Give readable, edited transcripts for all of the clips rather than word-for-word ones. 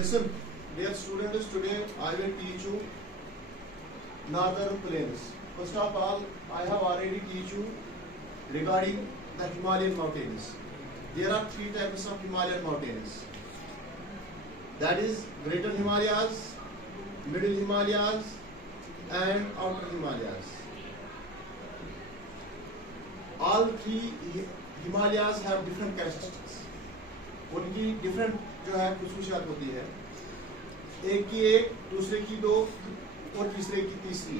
Listen, dear students, today I will teach you northern plains. First of all, I have already teach you regarding the Himalayan mountains. There are three types of Himalayan mountains. That is Greater Himalayas, Middle Himalayas, and Outer Himalayas. All three Himalayas have different characteristics. उनकी different जो है खुसूसियात होती है, एक की एक, दूसरे की दो और तीसरे की तीसरी,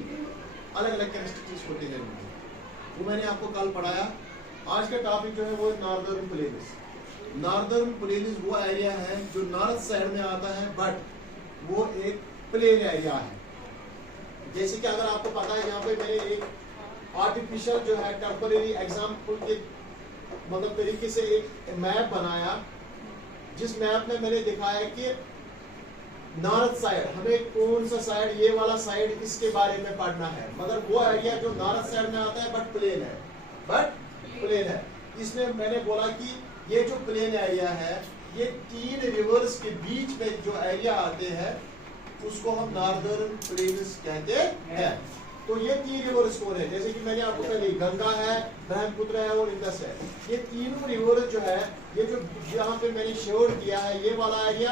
अलग अलग कैरेक्टरिस्टिक्स होते हैं इनकी। वो मैंने आपको कल पढ़ाया। आज का टॉपिक जो है वो नॉर्दर्न प्लेन्स। नॉर्दर्न प्लेन्स वो एरिया है जो नॉर्थ साइड में आता है, बट वो एक प्लेन एरिया है। जैसे कि अगर आपको पता है, यहाँ पे मैंने एक आर्टिफिशियल जो है टेम्परेरी एग्जाम्पल के मतलब तरीके से एक मैप बनाया, जिस मैप में मैंने दिखाया कि नॉर्थ साइड हमें कौन सा साइड, ये वाला साइड, इसके बारे में पढ़ना है। मगर वो एरिया जो नॉर्थ साइड में आता है बट प्लेन है। इसमें मैंने बोला कि ये जो प्लेन एरिया है, ये तीन रिवर्स के बीच में जो एरिया आते हैं उसको हम नॉर्दर्न प्लेन्स कहते हैं। तो ये तीन रिवर्स कौन है? जैसे कि मैंने आपको पहले गंगा है, ब्रह्मपुत्र है और इंडस है। ये तीनों रिवर्स जो है, ये जो यहाँ पे मैंने शेड किया है, ये वाला एरिया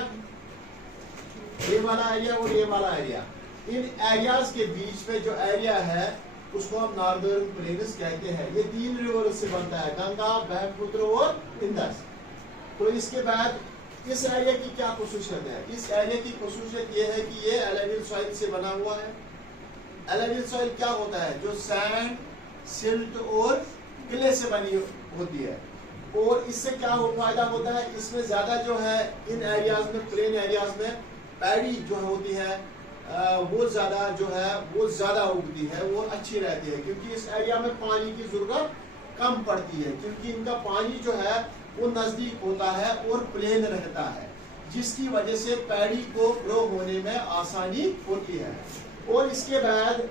और ये वाला एरिया, इन एरियाज के बीच में जो एरिया है उसको हम नॉर्दर्न प्लेन्स कहते हैं। ये तीन रिवर्स से बनता है, गंगा, ब्रह्मपुत्र और इंडस। तो इसके बाद इस एरिया की क्या खुसूसियत है? इस एरिया की खुसूसियत ये है कि ये एलुवियल सॉइल से बना हुआ है। एलुवियल सॉइल क्या होता है? जो सैंड, सिल्ट और क्ले से बनी होती है। और इससे क्या फायदा होता है? इसमें ज्यादा जो है इन एरियाज में, प्लेन एरियाज में पैडी जो होती है वो ज्यादा उगती है, वो अच्छी रहती है, क्योंकि इस एरिया में पानी की जरूरत कम पड़ती है, क्योंकि इनका पानी जो है वो नजदीक होता है और प्लेन रहता है, जिसकी वजह से पैडी को ग्रो होने में आसानी होती है। और इसके बाद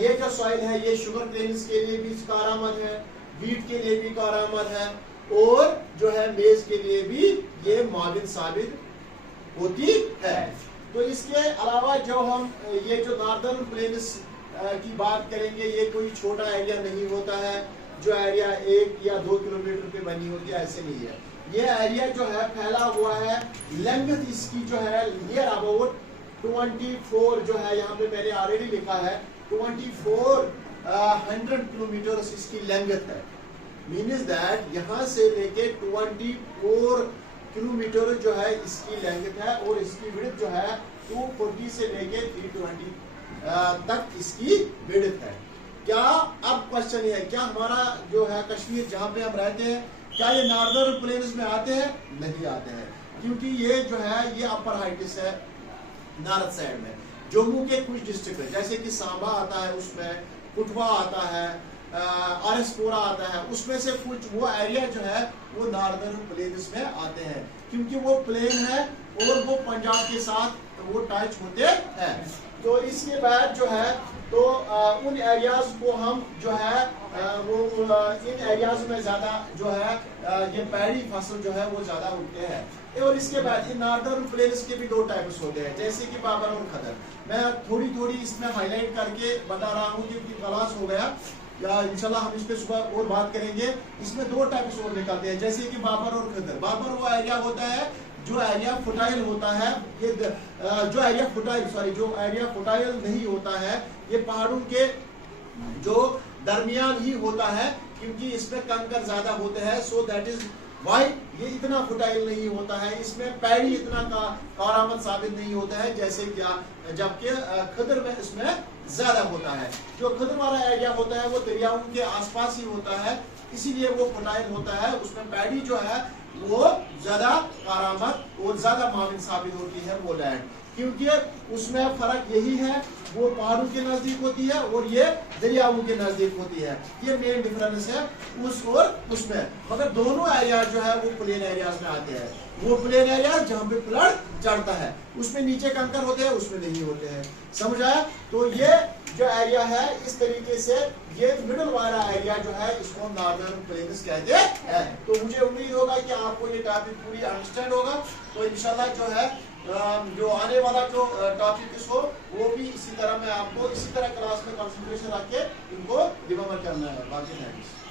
ये जो सॉइल है ये शुगर केन्स के लिए भी कारआमद है, वीट के लिए भी कारआमद है, और जो है मेज के लिए भी ये माविन साबित होती है। तो इसके अलावा जो हम ये जो नॉर्दर्न प्लेन्स की बात करेंगे, ये कोई छोटा एरिया नहीं होता है जो एरिया 1 या 2 किलोमीटर पे बनी होती है, ऐसे नहीं है। ये एरिया जो है फैला हुआ है, लेंथ इसकी जो है नियर अबाउट 24 जो है, यहाँ पे मैंने ऑलरेडी लिखा है 2400 किलोमीटर इसकी लेंथ है। मीन्स दैट यहाँ से लेके 24 किलोमीटर जो है इसकी लेंथ है, और इसकी विड्थ जो है 240 से लेके 320 तक इसकी विड्थ है। क्या अब क्वेश्चन ये है, क्या हमारा जो है कश्मीर जहाँ पे हम रहते हैं, क्या ये नॉर्दर्न प्लेन्स में आते हैं? नहीं आते हैं, क्योंकि ये जो है ये अपर हाइटिस है नॉर्थ साइड में। जम्मू के कुछ डिस्ट्रिक्ट है, जैसे कि सांबा आता है, उसमें कुटवा आता है, आरएसपुरा आता है, उसमें से कुछ वो एरिया जो है वो नॉर्दर्न प्लेन्स में आते हैं, क्योंकि वो प्लेन है और वो पंजाब के साथ वो टच होते हैं। तो इसके बाद जो है तो उन एरियाज को हम जो है इन एरियाज में ज्यादा जो है ये पैडी फसल जो है वो ज्यादा उगते हैं। और इसके बाद इन नॉर्दर्न प्लेन्स के भी दो टाइप्स होते हैं, जैसे कि बाबर और खदर। मैं थोड़ी इसमें हाईलाइट करके बता रहा हूँ, क्योंकि क्लास हो गया, या इंशाल्लाह हम इस पे सुबह और बात करेंगे। इसमें दो टाइप्स और निकलते हैं, जैसे कि बाबर और खदर। बाबर वो एरिया होता है जो एरिया फुटाइल होता है, ये जो एरिया फुटाइल नहीं होता है, ये पहाड़ों के जो दरमियान ही होता है, क्योंकि इसमें कंकर ज्यादा होते हैं। सो दैट इज वाई ये इतना फुटाइल नहीं होता है, इसमें पैडी इतना कारआमद साबित नहीं होता है, जैसे जबकि खदर में इसमें ज्यादा होता है। जो खदर वाला एरिया होता है वो दरियाओं के आसपास ही होता है, इसीलिए वो फुटाइल होता है। उसमें पैडी जो है वो ज्यादा कारआमद और ज्यादा माविन साबित होती है वो लैंड, क्योंकि उसमें फर्क यही है, वो पहाड़ों के नजदीक होती है और ये दरियाओं के नजदीक होती है। ये मेन डिफरेंस है उस और उसमें। मगर दोनों एरिया जो है वो प्लेन एरियाज में आते हैं। वो प्लेन एरिया जहाँ पे फ्लड चढ़ता है उसमें नीचे कंकर होते हैं, उसमें नहीं होते हैं। समझ आया? तो ये जो एरिया है इस तरीके से, ये मिडल वाला एरिया जो है इसको नॉर्दर्न प्लेन्स कहते हैं। तो मुझे उम्मीद होगा कि आपको ये टॉपिक पूरी अंडरस्टैंड होगा। तो इंशाल्लाह जो है जो आने वाला जो टॉपिक हो वो भी इसी तरह मैं आपको इसी तरह क्लास में कंसंट्रेशन रख के इनको रिमेम्बर करना है। बाकी थैंक्स।